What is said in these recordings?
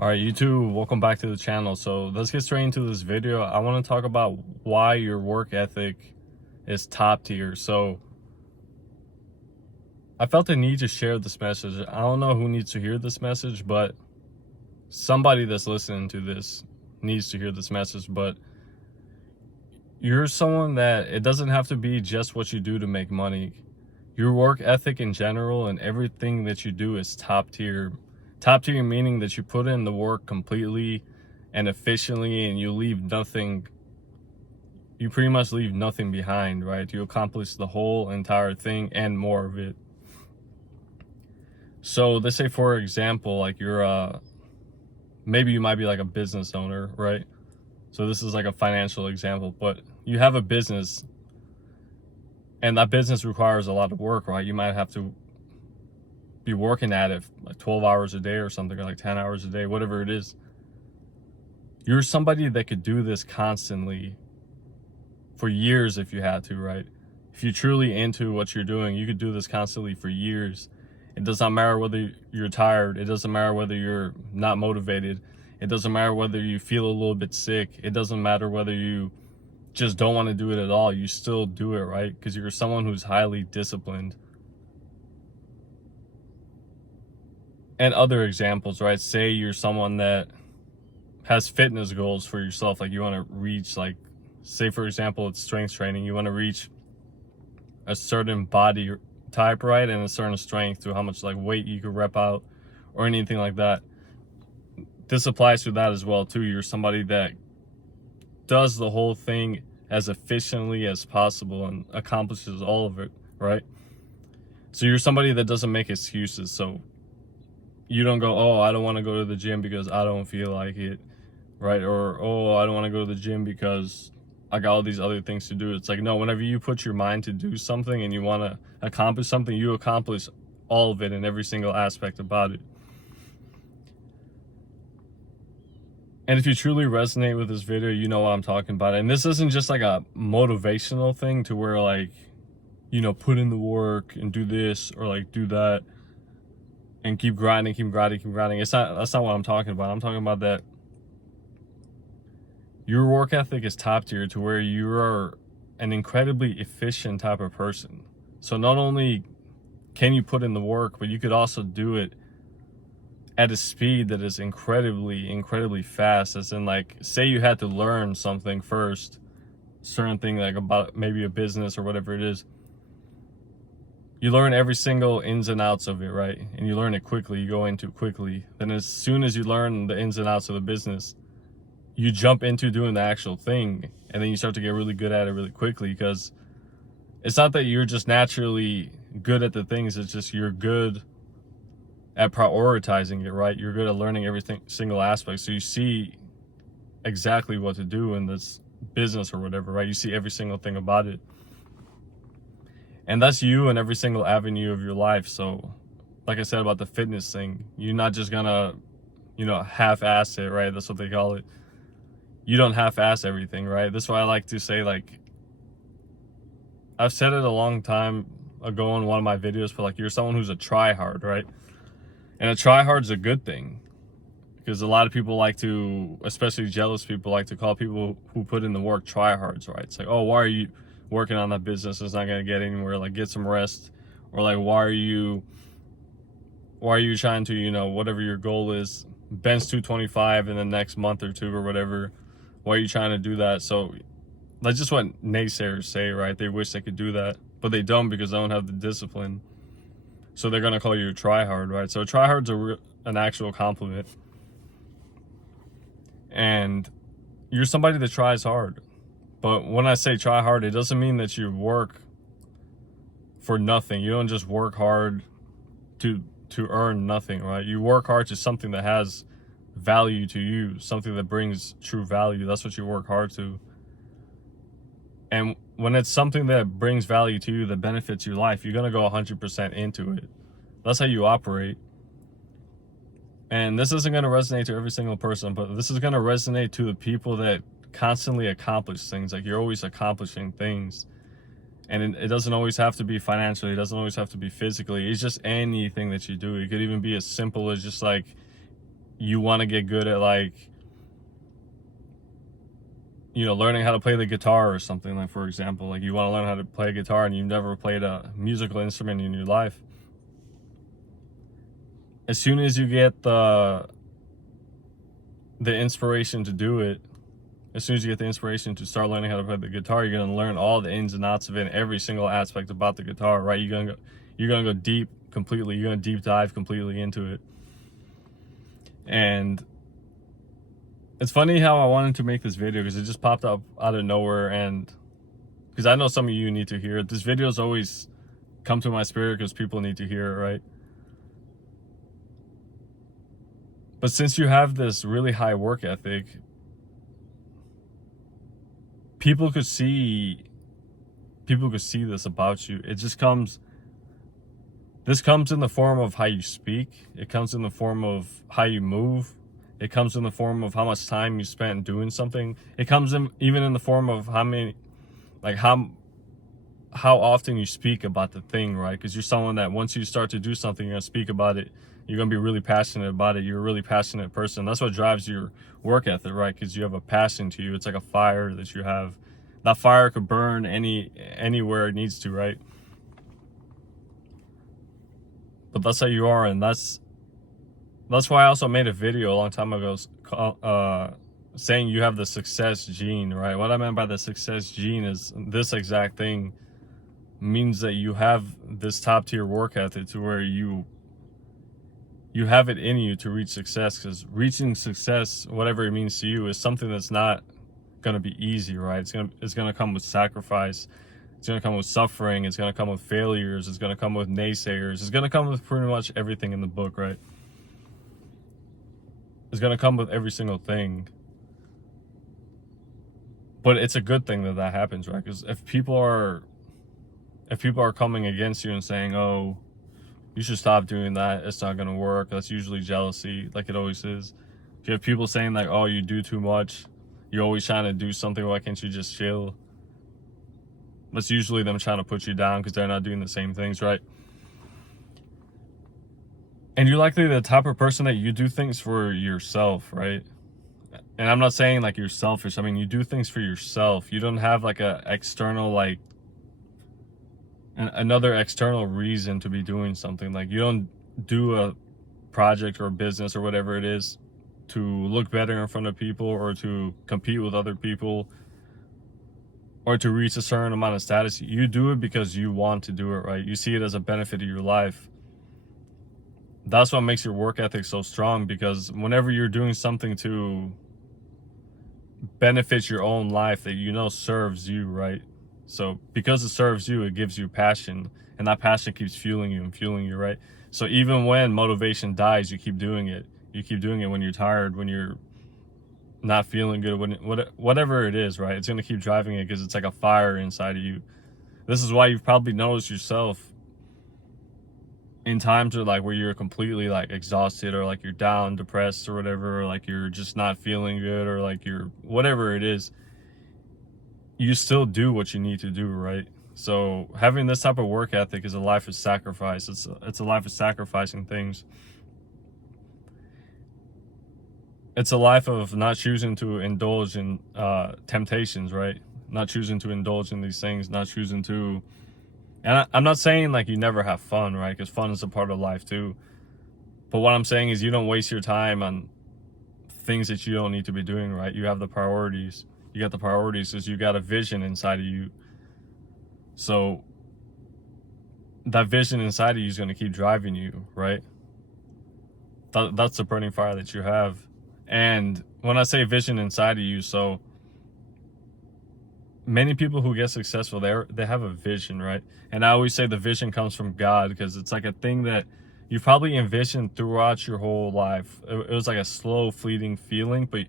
All right, YouTube, welcome back to the channel. So let's get straight into this video. I want to talk about why your work ethic is top tier. So I felt the need to share this message. I don't know who needs to hear this message, but somebody that's listening to this needs to hear this message. But you're someone that it doesn't have to be just what you do to make money. Your work ethic in general and everything that you do is top tier. Top tier meaning that you put in the work completely and efficiently, and you leave nothing. You pretty much leave nothing behind, right? You accomplish the whole entire thing and more of it. So let's say, for example, like you're maybe you might be like a business owner, right? So this is like a financial example, but you have a business and that business requires a lot of work, right? You might have to be working at it like 12 hours a day or something, or like 10 hours a day, whatever it is. You're somebody that could do this constantly for years if you had to, right? If you're truly into what you're doing, you could do this constantly for years. It does not matter whether you're tired. It doesn't matter whether you're not motivated. It doesn't matter whether you feel a little bit sick. It doesn't matter whether you just don't want to do it at all. You still do it, right? Because you're someone who's highly disciplined. And other examples, right? Say you're someone that has fitness goals for yourself. Like you want to reach, like, say for example, it's strength training. You want to reach a certain body type, right? And a certain strength to how much like weight you could rep out or anything like that. This applies to that as well too. You're somebody that does the whole thing as efficiently as possible and accomplishes all of it, right? So you're somebody that doesn't make excuses. So you don't go, oh, I don't want to go to the gym because I don't feel like it, right? Or, oh, I don't want to go to the gym because I got all these other things to do. It's like, no, whenever you put your mind to do something and you want to accomplish something, you accomplish all of it in every single aspect about it. And if you truly resonate with this video, you know what I'm talking about. And this isn't just like a motivational thing to where like, you know, put in the work and do this or like do that and keep grinding. That's not what I'm talking about. I'm talking about that your work ethic is top tier to where you are an incredibly efficient type of person. So not only can you put in the work, but you could also do it at a speed that is incredibly fast. As in, like, say you had to learn something first, certain thing like about maybe a business or whatever it is. You learn every single ins and outs of it, right? And you learn it quickly, you go into it quickly. Then as soon as you learn the ins and outs of the business, you jump into doing the actual thing. And then you start to get really good at it really quickly, because it's not that you're just naturally good at the things, it's just you're good at prioritizing it, right? You're good at learning everything, single aspect. So you see exactly what to do in this business or whatever, right? You see every single thing about it. And that's you in every single avenue of your life. So like I said about the fitness thing, you're not just gonna, you know, half-ass it, right? That's what they call it. You don't half-ass everything, right? That's why I like to say, like, I've said it a long time ago in one of my videos, but like, you're someone who's a try-hard, right? And a try-hard's a good thing, because a lot of people like to, especially jealous people, like to call people who put in the work try-hards, right? It's like, oh, why are you working on that business? It's not going to get anywhere. Like, get some rest. Or like, why are you trying to, you know, whatever your goal is, bench 225 in the next month or two or whatever? Why are you trying to do that? So that's just what naysayers say, right? They wish they could do that, but they don't, because they don't have the discipline. So they're going to call you a try-hard, right? So a try-hard's an actual compliment. And you're somebody that tries hard. But when I say try hard, it doesn't mean that you work for nothing. You don't just work hard to earn nothing, right? You work hard to something that has value to you, something that brings true value. That's what you work hard to. And when it's something that brings value to you, that benefits your life, you're going to go 100% into it. That's how you operate. And this isn't going to resonate to every single person, but this is going to resonate to the people that constantly accomplish things. Like, you're always accomplishing things. And it doesn't always have to be financially. It doesn't always have to be physically. It's just anything that you do. It could even be as simple as just like you want to get good at, like, you know, learning how to play the guitar or something, like, for example, like you want to learn how to play guitar and you've never played a musical instrument in your life. As soon as you get the inspiration to do it, as soon as you get the inspiration to start learning how to play the guitar, you're going to learn all the ins and outs of it, and every single aspect about the guitar, right? You're going to go deep completely. You're going to deep dive completely into it. And it's funny how I wanted to make this video because it just popped up out of nowhere, and because I know some of you need to hear it. This video's always come to my spirit because people need to hear it, right? But since you have this really high work ethic, people could see this about you. It just comes, this comes in the form of how you speak. It comes in the form of how you move. It comes in the form of how much time you spent doing something. It comes in even in the form of how often you speak about the thing, right? Because you're someone that once you start to do something, you're gonna speak about it. You're gonna be really passionate about it. You're a really passionate person. That's what drives your work ethic, right? Because you have a passion to you. It's like a fire that you have. That fire could burn anywhere it needs to, right? But that's how you are, and that's why I also made a video a long time ago saying you have the success gene, right? What I meant by the success gene is this exact thing means that you have this top tier work ethic to where you have it in you to reach success, because reaching success, whatever it means to you, is something that's not going to be easy, right? It's going to come with sacrifice. It's going to come with suffering. It's going to come with failures. It's going to come with naysayers. It's going to come with pretty much everything in the book, right? It's going to come with every single thing. But it's a good thing that happens, right? Because if people are coming against you and saying, oh, you should stop doing that, it's not going to work, that's usually jealousy, like it always is. If you have people saying like, oh, you do too much, you're always trying to do something, why can't you just chill? That's usually them trying to put you down because they're not doing the same things, right? And you're likely the type of person that you do things for yourself, right? And I'm not saying like you're selfish. I mean, you do things for yourself. You don't have like a external, like another external reason to be doing something. Like you don't do a project or a business or whatever it is to look better in front of people or to compete with other people or to reach a certain amount of status. You do it because you want to do it, right? You see it as a benefit of your life. That's what makes your work ethic so strong, because whenever you're doing something to benefit your own life that you know serves you, right? So because it serves you, it gives you passion, and that passion keeps fueling you, right? So even when motivation dies, you keep doing it. You keep doing it when you're tired, when you're not feeling good, whatever it is, right? It's going to keep driving it because it's like a fire inside of you. This is why you've probably noticed yourself in times where you're completely like exhausted, or like you're down, depressed or whatever, or like you're just not feeling good, or like you're whatever it is, you still do what you need to do, right? So having this type of work ethic is a life of sacrifice. It's a life of sacrificing things. It's a life of not choosing to indulge in temptations, right? Not choosing to indulge in these things, not choosing to... And I'm not saying like you never have fun, right? Because fun is a part of life too. But what I'm saying is you don't waste your time on things that you don't need to be doing, right? You have the priorities. You got the priorities because you got a vision inside of you. So that vision inside of you is going to keep driving you, right? That's the burning fire that you have. And when I say vision inside of you, so many people who get successful, they have a vision, right? And I always say the vision comes from God, because it's like a thing that you probably envisioned throughout your whole life. It was like a slow, fleeting feeling, but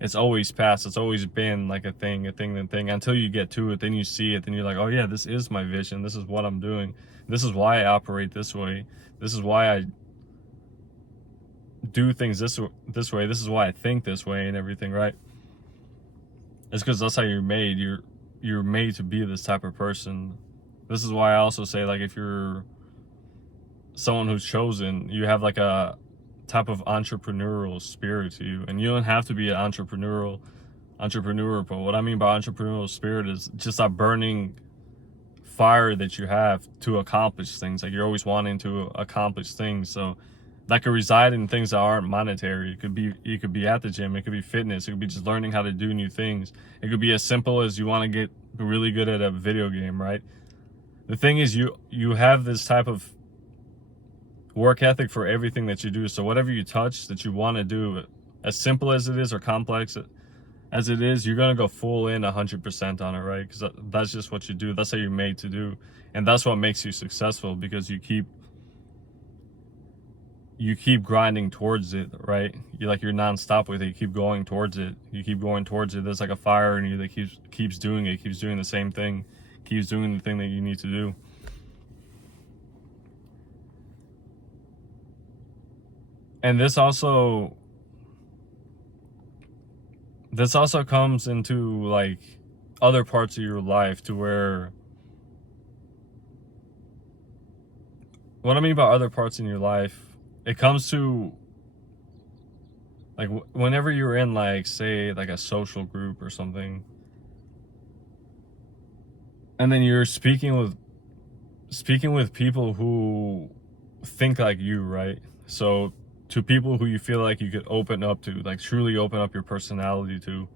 it's always past. It's always been like a thing until you get to it. Then you see it. Then you're like, oh yeah, this is my vision. This is what I'm doing. This is why I operate this way. This is why I do things this way. This is why I think this way and everything, right? It's because that's how you're made. You're made to be this type of person. This is why I also say, like, if you're someone who's chosen, you have like a type of entrepreneurial spirit to you. And you don't have to be an entrepreneur, but what I mean by entrepreneurial spirit is just that burning fire that you have to accomplish things. Like you're always wanting to accomplish things. So that could reside in things that aren't monetary. It could be, you could be at the gym, it could be fitness, it could be just learning how to do new things. It could be as simple as you want to get really good at a video game, right? The thing is, you have this type of work ethic for everything that you do. So whatever you touch that you want to do, as simple as it is or complex as it is, you're going to go full in 100% on it, right? Because that's just what you do. That's how you're made to do. And that's what makes you successful, because you keep grinding towards it, right? You're nonstop with it. You keep going towards it. There's like a fire in you that keeps doing it, keeps doing the same thing, keeps doing the thing that you need to do. And this also comes into like other parts of your life, to where, what I mean by other parts in your life, it comes to like whenever you're in, like, say, like a social group or something, and then you're speaking with people who think like you, right? So to people who you feel like you could open up to, like truly open up your personality to,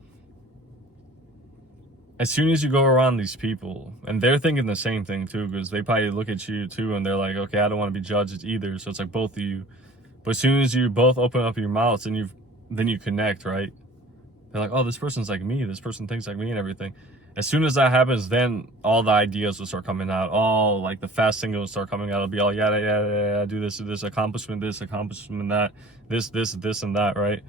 as soon as you go around these people, and they're thinking the same thing too, because they probably look at you too and they're like, okay, I don't want to be judged either. So it's like both of you. But as soon as you both open up your mouths, and then you connect, right? They're like, oh, this person's like me, this person thinks like me and everything. As soon as that happens, then all the ideas will start coming out. All like the fast signals will start coming out. It'll be all yeah, do this, accomplishment, that, this, and that, right?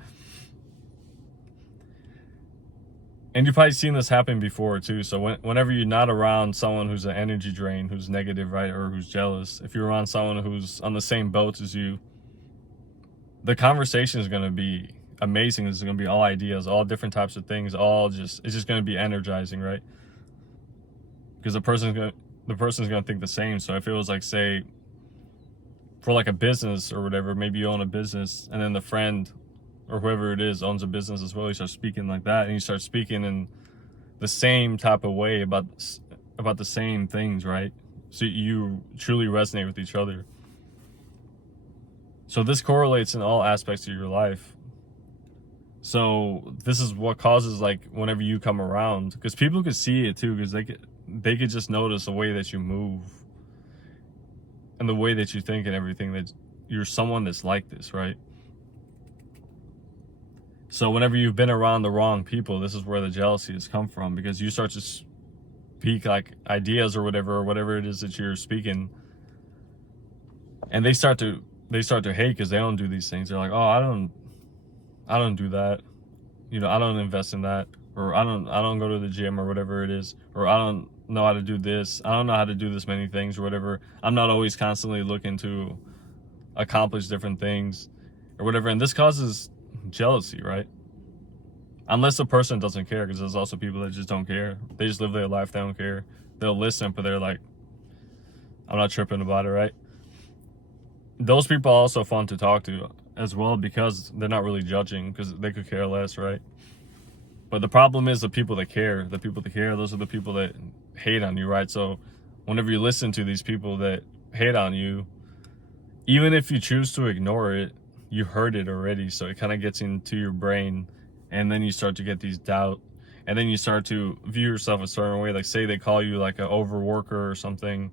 And you've probably seen this happen before too. So whenever you're not around someone who's an energy drain, who's negative, right, or who's jealous, if you're around someone who's on the same boat as you, the conversation is going to be amazing. There's going to be all ideas, all different types of things, it's just going to be energizing, right? Because the person's going to think the same. So if it was like, say, for like a business or whatever, maybe you own a business, and then the friend or whoever it is owns a business as well, you start speaking like that, and you start speaking in the same type of way about the same things, right? So you truly resonate with each other. So this correlates in all aspects of your life. So this is what causes, like, whenever you come around, because people could see it too, because they could just notice the way that you move and the way that you think and everything, that you're someone that's like this, right? So whenever you've been around the wrong people, this is where the jealousy has come from, because you start to speak like ideas or whatever it is that you're speaking, and they start to hate because they don't do these things. They're like, oh, I don't do that, I don't invest in that, or I don't go to the gym or whatever it is, or I don't know how to do this, I don't know how to do this many things or whatever. I'm not always constantly looking to accomplish different things or whatever. And this causes jealousy, right? Unless the person doesn't care, because there's also people that just don't care. They just live their life, they don't care. They'll listen, but they're like, I'm not tripping about it, right? Those people are also fun to talk to as well, because they're not really judging, because they could care less, right? But the problem is the people that care, those are the people that hate on you, right? So whenever you listen to these people that hate on you, even if you choose to ignore it, you heard it already. So it kind of gets into your brain, and then you start to get these doubt, and then you start to view yourself a certain way. Like, say they call you like an overworker or something.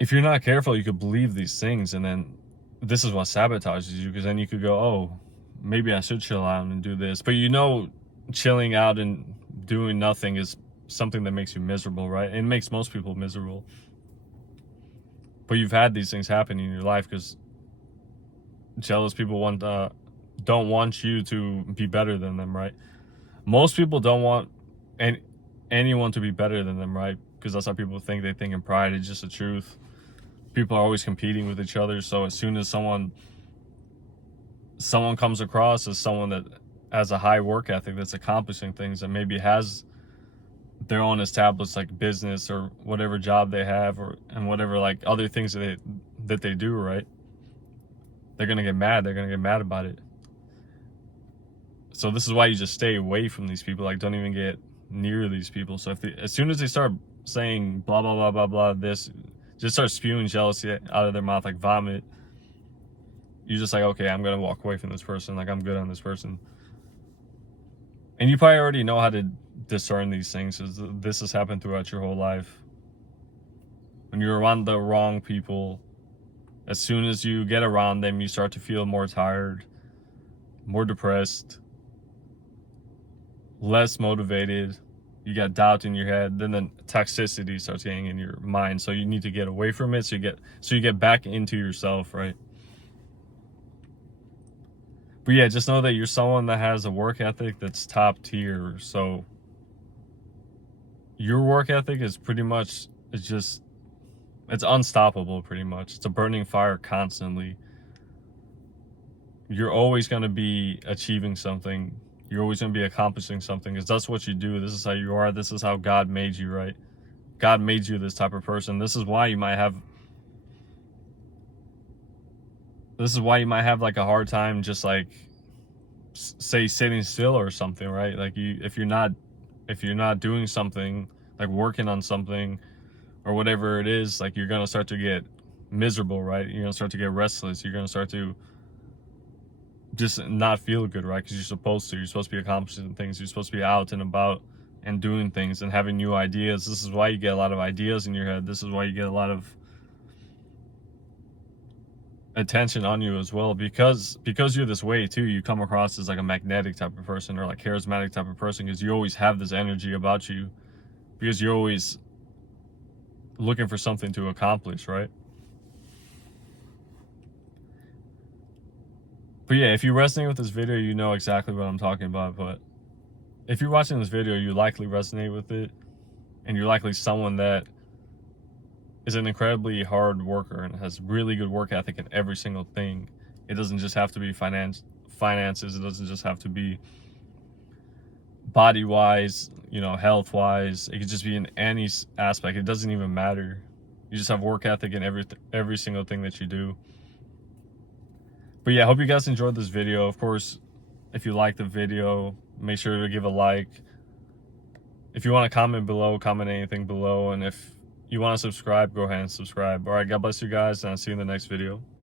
If you're not careful, you could believe these things, and then this is what sabotages you, because then you could go, oh, maybe I should chill out and do this. But chilling out and doing nothing is something that makes you miserable, right? It makes most people miserable. But you've had these things happen in your life because jealous people don't want you to be better than them, right? Most people don't want anyone to be better than them, right? Because that's how people think. They think in pride. It's just the truth. People are always competing with each other. So as soon as someone comes across as someone that has a high work ethic, that's accomplishing things, and maybe has their own established like business or whatever job they have, and whatever like other things that they do, right? they're gonna get mad. They're gonna get mad about it. So this is why you just stay away from these people. Like, don't even get near these people. So as soon as they start saying blah blah blah blah blah, this just start spewing jealousy out of their mouth like vomit. You're just like, okay, I'm gonna walk away from this person. Like, I'm good on this person. And you probably already know how to discern these things, because this has happened throughout your whole life. When you're around the wrong people, as soon as you get around them, you start to feel more tired, more depressed, less motivated. You got doubt in your head. Then the toxicity starts getting in your mind. So you need to get away from it. So you get back into yourself, right? But yeah, just know that you're someone that has a work ethic that's top tier. So your work ethic is pretty much, it's unstoppable pretty much. It's a burning fire constantly. You're always going to be achieving something. You're always going to be accomplishing something, because that's what you do. This is how you are. This is how God made you, right? God made you this type of person. This is why you might have like a hard time just like, say, sitting still or something, right? Like, if you're not doing something, like working on something or whatever it is, like, you're gonna start to get miserable, right? You're gonna start to get restless. You're gonna start to just not feel good, right? Because you're supposed to be accomplishing things. You're supposed to be out and about and doing things and having new ideas. This is why you get a lot of ideas in your head. This is why you get a lot of attention on you as well, because you're this way too. You come across as like a magnetic type of person, or like charismatic type of person, because you always have this energy about you, because you're always looking for something to accomplish, right? But yeah, if you resonate with this video, you know exactly what I'm talking about. But if you're watching this video, you likely resonate with it, and you're likely someone that is an incredibly hard worker and has really good work ethic in every single thing. It doesn't just have to be finances. It doesn't just have to be body-wise, health-wise. It could just be in any aspect. It doesn't even matter. You just have work ethic in every single thing that you do. But yeah, I hope you guys enjoyed this video. Of course, if you like the video, make sure to give a like. If you want to comment below, comment anything below. And if you want to subscribe, go ahead and subscribe. All right, God bless you guys, and I'll see you in the next video.